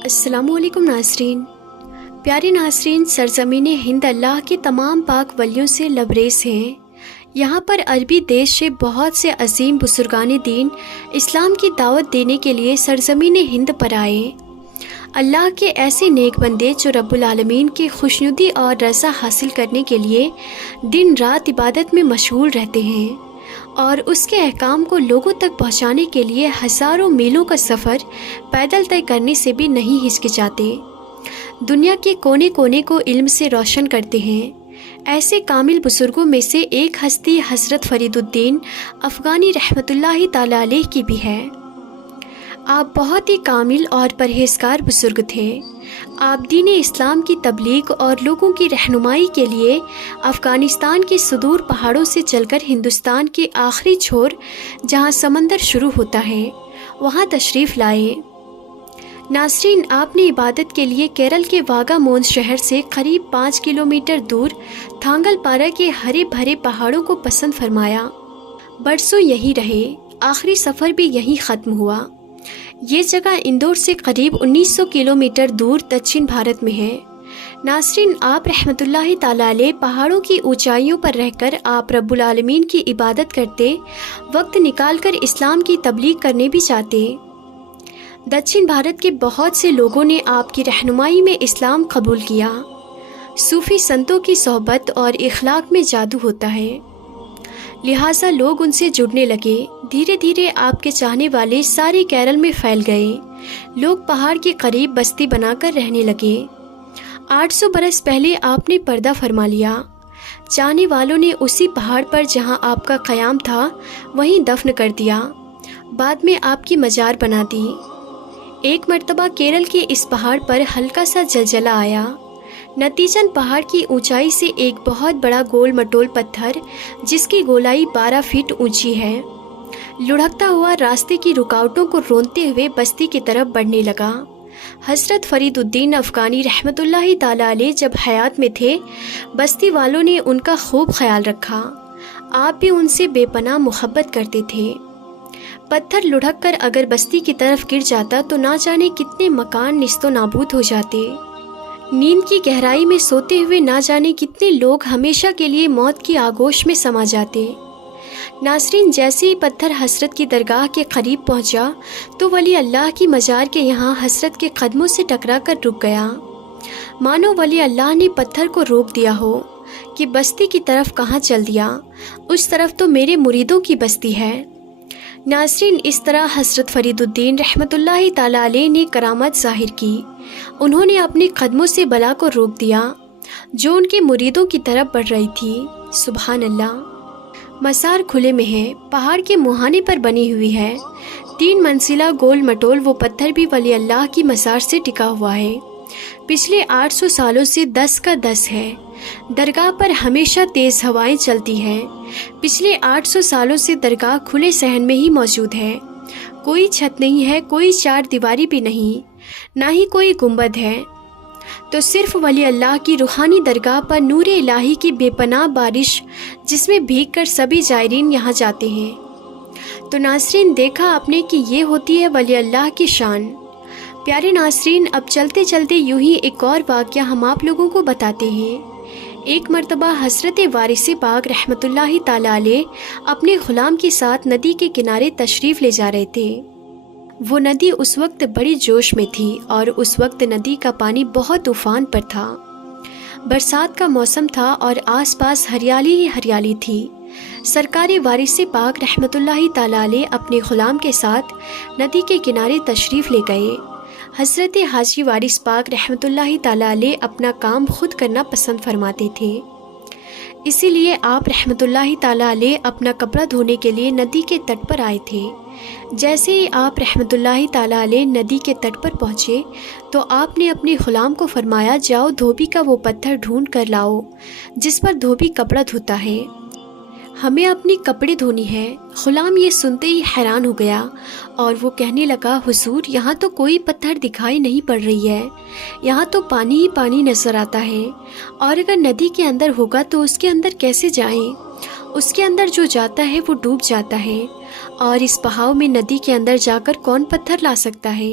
अस्सलामु अलैकुम नाज़रीन। प्यारे नाज़रीन, सरज़मीन हिंद अल्लाह के तमाम पाक वलियों से लबरेज़ हैं। यहाँ पर अरबी देश से बहुत से अजीम बुजुर्गान दीन इस्लाम की दावत देने के लिए सरज़मीन हिंद पर आए। अल्लाह के ऐसे नेक बंदे जो रब्बुल आलमीन की खुशनुदी और रज़ा हासिल करने के लिए दिन रात इबादत में मशगूल रहते हैं और उसके अहकाम को लोगों तक पहुँचाने के लिए हज़ारों मीलों का सफ़र पैदल तय करने से भी नहीं हिचकिचाते। दुनिया के कोने कोने को इल्म से रोशन करते हैं। ऐसे कामिल बुजुर्गों में से एक हस्ती हज़रत फ़रीदुद्दीन अफ़गानी रहमतुल्लाहि ताला अलैह की भी है। आप बहुत ही कामिल और परहेज़गार बुजुर्ग थे। आप दीन इस्लाम की तबलीग और लोगों की रहनुमाई के लिए अफ़गानिस्तान के सुदूर पहाड़ों से चलकर हिंदुस्तान के आखिरी छोर जहां समंदर शुरू होता है वहां तशरीफ़ लाए। नाज़रीन, आपने इबादत के लिए केरल के वागामोन शहर से करीब 5 किलोमीटर दूर थांगलपारा के हरे भरे पहाड़ों को पसंद फरमाया। बरसों यहीं रहे, आखिरी सफ़र भी यहीं ख़त्म हुआ। ये जगह इंदौर से करीब 1900 किलोमीटर दूर दक्षिण भारत में है। नाज़रीन, आप रहमतुल्लाहि ताला अलैह पहाड़ों की ऊंचाइयों पर रहकर आप रब्बुल आलमीन की इबादत करते, वक्त निकालकर इस्लाम की तबलीग करने भी चाहते। दक्षिण भारत के बहुत से लोगों ने आपकी रहनुमाई में इस्लाम कबूल किया। सूफ़ी संतों की सोहबत और इखलाक में जादू होता है, लिहाजा लोग उनसे जुड़ने लगे। धीरे धीरे आपके चाहने वाले सारे केरल में फैल गए। लोग पहाड़ के करीब बस्ती बनाकर रहने लगे। 800 बरस पहले आपने पर्दा फरमा लिया। चाहने वालों ने उसी पहाड़ पर जहां आपका क़याम था वहीं दफन कर दिया। बाद में आपकी मजार बना दी। एक मर्तबा केरल के इस पहाड़ पर हल्का सा जलजला आया। नतीजन पहाड़ की ऊंचाई से एक बहुत बड़ा गोल मटोल पत्थर जिसकी गोलाई 12 फीट ऊंची है लुढ़कता हुआ रास्ते की रुकावटों को रोंदते हुए बस्ती की तरफ बढ़ने लगा। हज़रत फ़रीदुद्दीन अफ़गानी रहमतुल्लाहि ताला अलैह जब हयात में थे, बस्ती वालों ने उनका खूब ख्याल रखा। आप भी उनसे बेपनाह मोहब्बत करते थे। पत्थर लुढ़क कर अगर बस्ती की तरफ गिर जाता तो ना जाने कितने मकान निस्तो नाबूद हो जाते। नींद की गहराई में सोते हुए ना जाने कितने लोग हमेशा के लिए मौत की आगोश में समा जाते। नाज़रीन, जैसे ही पत्थर हसरत की दरगाह के करीब पहुंचा तो वली अल्लाह की मजार के यहाँ हसरत के कदमों से टकरा कर रुक गया। मानो वली अल्लाह ने पत्थर को रोक दिया हो कि बस्ती की तरफ कहाँ चल दिया, उस तरफ तो मेरे मुरीदों की बस्ती है। नाज़रीन, इस तरह हज़रत फ़रीदुद्दीन रहमतुल्लाहि ताला अलैह ने करामत ज़ाहिर की। उन्होंने अपने कदमों से बला को रोक दिया जो उनके मुरीदों की तरफ बढ़ रही थी। सुभान अल्लाह। मसार खुले में है, पहाड़ के मुहाने पर बनी हुई है। 3 मंजिला गोल मटोल वो पत्थर भी वली अल्लाह की मसार से टिका हुआ है। पिछले 800 सालों से 10 का 10 है। दरगाह पर हमेशा तेज़ हवाएं चलती हैं। पिछले 800 सालों से दरगाह खुले सहन में ही मौजूद है। कोई छत नहीं है, कोई चार दीवारी भी नहीं, ना ही कोई गुंबद है, तो सिर्फ वली अल्लाह की रूहानी दरगाह पर नूर इलाही की बेपनाह बारिश जिसमें भीग कर सभी जायरीन यहाँ जाते हैं। तो नाज़रीन, देखा आपने कि ये होती है वली अल्लाह की शान। प्यारे नाज़रीन, अब चलते चलते यूं ही एक और वाक़या हम आप लोगों को बताते हैं। एक मर्तबा हज़रत वारिस पाक रहमतुल्लाहि ताला अलैह अपने ग़ुलाम के साथ नदी के किनारे तशरीफ़ ले जा रहे थे। वो नदी उस वक्त बड़ी जोश में थी और उस वक्त नदी का पानी बहुत तूफ़ान पर था। बरसात का मौसम था और आसपास हरियाली ही हरियाली थी। सरकार वारिस पाक रहमतुल्लाहि ताला अलैह अपने ग़ुलाम के साथ नदी के किनारे तशरीफ़ ले गए। हज़रत हाजी वारिस पाक रहमतुल्लाहि ताला अलैह अपना काम खुद करना पसंद फरमाते थे। इसीलिए आप रहमतुल्लाहि ताला अलैह अपना कपड़ा धोने के लिए नदी के तट पर आए थे। जैसे ही आप रहमतुल्लाहि ताला अलैह नदी के तट पर पहुँचे तो आपने अपने ग़ुलाम को फरमाया, जाओ धोबी का वो पत्थर ढूंढ कर लाओ जिस पर धोबी कपड़ा धोता है, हमें अपनी कपड़े धोनी है। ग़ुलाम ये सुनते ही हैरान हो गया और वो कहने लगा, हुजूर, यहाँ तो कोई पत्थर दिखाई नहीं पड़ रही है, यहाँ तो पानी ही पानी नज़र आता है, और अगर नदी के अंदर होगा तो उसके अंदर कैसे जाएं? उसके अंदर जो जाता है वो डूब जाता है, और इस बहाव में नदी के अंदर जाकर कौन पत्थर ला सकता है?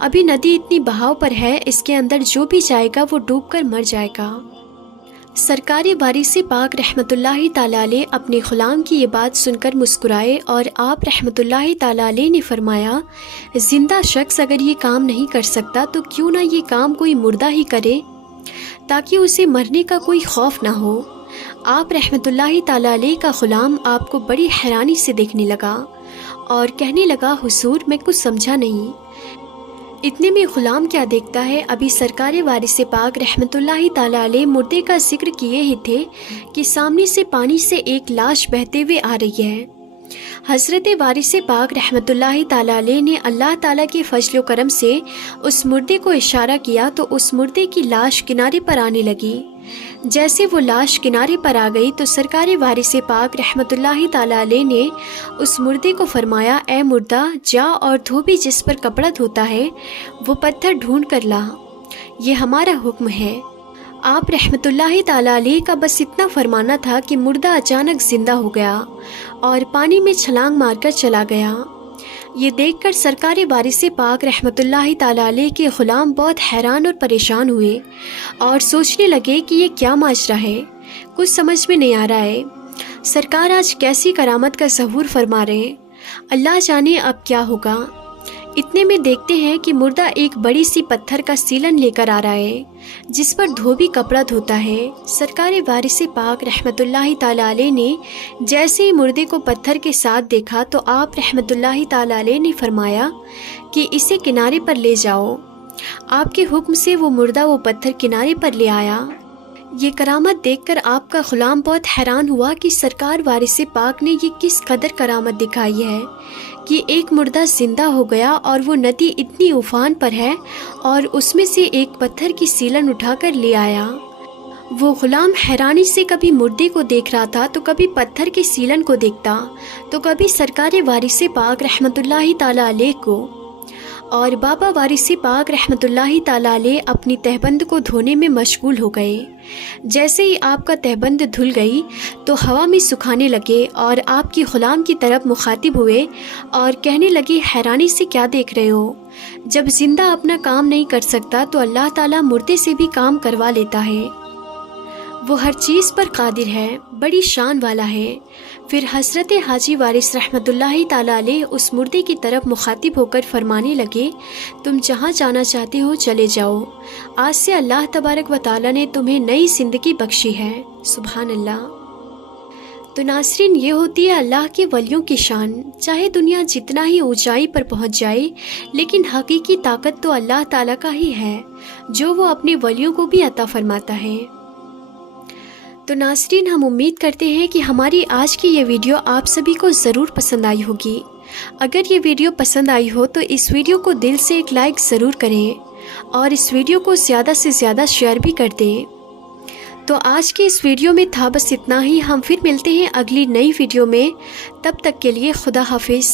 ابھی ندی اتنی بہاؤ پر ہے، اس کے اندر جو بھی جائے گا وہ ڈوب کر مر جائے گا۔ سرکار وارث پاک رحمۃ اللہ تعالیٰ علیہ اپنے غلام کی یہ بات سن کر مسکرائے اور آپ رحمۃ اللہ تعالیٰ علیہ نے فرمایا، زندہ شخص اگر یہ کام نہیں کر سکتا تو کیوں نہ یہ کام کوئی مردہ ہی کرے تاکہ اسے مرنے کا کوئی خوف نہ ہو۔ آپ رحمۃ اللہ تعالیٰ علیہ کا غلام آپ کو بڑی حیرانی سے دیکھنے لگا اور کہنے لگا، حضور میں کچھ سمجھا نہیں۔ اتنے میں غلام کیا دیکھتا ہے، ابھی سرکار وارث پاک رحمۃ اللہ تعالیٰ علیہ مردے کا ذکر کیے ہی تھے کہ سامنے سے پانی سے ایک لاش بہتے ہوئے آ رہی ہے۔ حضرت وارث پاک رحمۃ اللہ تعالیٰ علیہ نے اللہ تعالیٰ کے فضل و کرم سے اس مردے کو اشارہ کیا تو اس مردے کی لاش کنارے پر آنے لگی۔ جیسے وہ لاش کنارے پر آ گئی تو سرکار وارث پاک رحمۃ اللہ تعالیٰ علیہ نے اس مردے کو فرمایا، اے مردہ، جا اور دھوبی جس پر کپڑا دھوتا ہے وہ پتھر ڈھونڈ کر لا، یہ ہمارا حکم ہے۔ آپ رحمۃ اللہ تعالیٰ علیہ کا بس اتنا فرمانا تھا کہ مردہ اچانک زندہ ہو گیا اور پانی میں چھلانگ مار کر چلا گیا۔ یہ دیکھ کر سرکار وارث پاک رحمۃ اللہ تعالیٰ علیہ کے غلام بہت حیران اور پریشان ہوئے اور سوچنے لگے کہ یہ کیا ماجرا ہے، کچھ سمجھ میں نہیں آ رہا ہے۔ سرکار آج کیسی کرامت کا ظہور فرما رہے ہیں، اللہ جانے اب کیا ہوگا۔ اتنے میں دیکھتے ہیں کہ مردہ ایک بڑی سی پتھر کا سیلن لے کر آ رہا ہے جس پر دھوبی کپڑا دھوتا ہے۔ سرکار وارث پاک رحمۃ اللہ تعالیٰ علیہ نے جیسے ہی مردے کو پتھر کے ساتھ دیکھا تو آپ رحمۃ اللہ تعالیٰ علیہ نے فرمایا کہ اسے کنارے پر لے جاؤ۔ آپ کے حکم سے وہ مردہ وہ پتھر کنارے پر لے آیا۔ یہ کرامت دیکھ کر آپ کا غلام بہت حیران ہوا کہ سرکار وارث پاک نے یہ کس قدر کرامت دکھائی ہے کہ ایک مردہ زندہ ہو گیا اور وہ ندی اتنی افان پر ہے اور اس میں سے ایک پتھر کی سیلن اٹھا کر لے آیا۔ وہ غلام حیرانی سے کبھی مردے کو دیکھ رہا تھا تو کبھی پتھر کی سیلن کو دیکھتا تو کبھی سرکار وارث پاک رحمۃ اللہ تعالیٰ علیہ کو، اور بابا وارث پاک رحمۃ اللہ تعالیٰ علیہ اپنی تہبند کو دھونے میں مشغول ہو گئے۔ جیسے ہی آپ کا تہبند دھل گئی تو ہوا میں سکھانے لگے اور آپ کی غلام کی طرف مخاطب ہوئے اور کہنے لگے، حیرانی سے کیا دیکھ رہے ہو؟ جب زندہ اپنا کام نہیں کر سکتا تو اللہ تعالیٰ مردے سے بھی کام کروا لیتا ہے۔ وہ ہر چیز پر قادر ہے، بڑی شان والا ہے۔ پھر حضرت حاجی وارث رحمۃ اللہ تعالیٰ علیہ اس مردے کی طرف مخاطب ہو کر فرمانے لگے، تم جہاں جانا چاہتے ہو چلے جاؤ، آج سے اللہ تبارک و تعالیٰ نے تمہیں نئی زندگی بخشی ہے۔ سبحان اللہ۔ تو ناظرین، یہ ہوتی ہے اللہ کے ولیوں کی شان۔ چاہے دنیا جتنا ہی اونچائی پر پہنچ جائے لیکن حقیقی طاقت تو اللہ تعالیٰ کا ہی ہے جو وہ اپنے ولیوں کو بھی عطا فرماتا ہے۔ تو ناظرین، ہم امید کرتے ہیں کہ ہماری آج کی یہ ویڈیو آپ سبھی کو ضرور پسند آئی ہوگی۔ اگر یہ ویڈیو پسند آئی ہو تو اس ویڈیو کو دل سے ایک لائک ضرور کریں اور اس ویڈیو کو زیادہ سے زیادہ شیئر بھی کر دیں۔ تو آج کے اس ویڈیو میں تھا بس اتنا ہی، ہم پھر ملتے ہیں اگلی نئی ویڈیو میں، تب تک کے لیے خدا حافظ۔